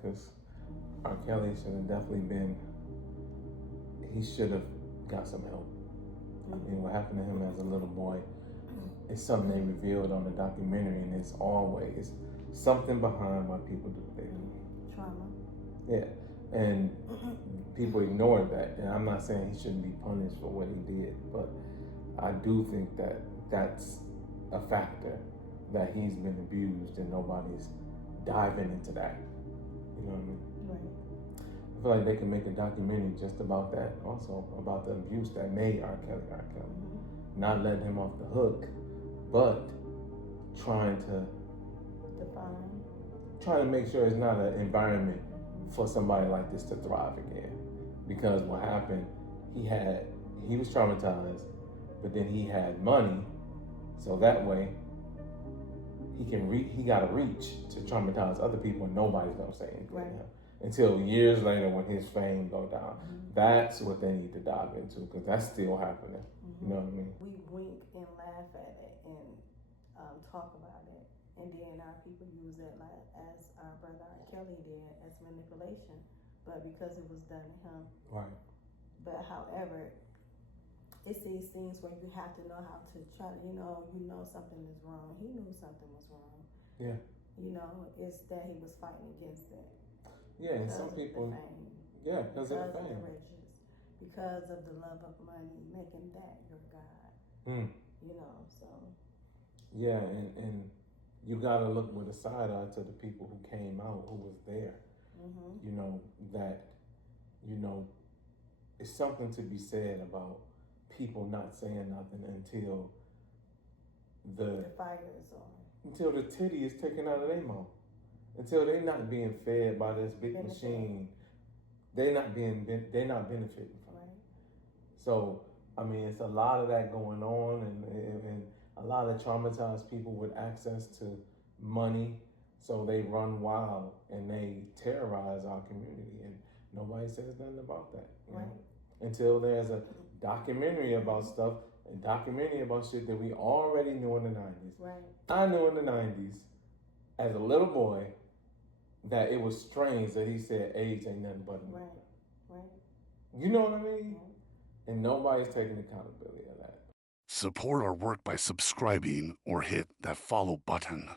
because R. Kelly should have definitely been. He should have got some help. I mean, what happened to him as a little boy is something they revealed on the documentary, and it's always something behind why people do what they do. Trauma. Yeah, and people ignore that. And I'm not saying he shouldn't be punished for what he did, but I do think that that's a factor, that he's been abused and nobody's diving into that. You know what I mean? Right. I feel like they can make a documentary just about that, also about the abuse that made R. Kelly R. Kelly. Mm-hmm. Not letting him off the hook, but trying to make sure it's not an environment for somebody like this to thrive again. Because what happened, he was traumatized, but then he had money, so that way he got a reach to traumatize other people, and nobody's gonna say anything. Right. Until years later when his fame go down. That's what they need to dive into, because that's still happening. You know what I mean? We wink and laugh at it and talk about it, and then our people use it like, as our brother Kelly did, as manipulation, but because it was done to him. Right. But however, it's these things where you have to know how to try. You know something is wrong. He knew something was wrong. Yeah. It's that he was fighting against it. Yeah, and some people. Yeah, because of the fame. Riches, because of the love of money, making that your God. So. Yeah, and you gotta look with a side eye to the people who came out, who was there. That it's something to be said about people not saying nothing until the fire is on. Until the titty is taken out of their mouth. Until they're not being fed by this big machine. They're not benefiting from it. So, I mean, it's a lot of that going on, and a lot of traumatized people with access to money. So they run wild and they terrorize our community, and nobody says nothing about that. Right. Until there's a documentary about stuff, a documentary about shit that we already knew in the 90s. Right. I knew in the 90s, as a little boy, that it was strange that he said AIDS ain't nothing but a right. Right. You know what I mean? Right. And nobody's taking accountability of that. Support our work by subscribing or hit that follow button.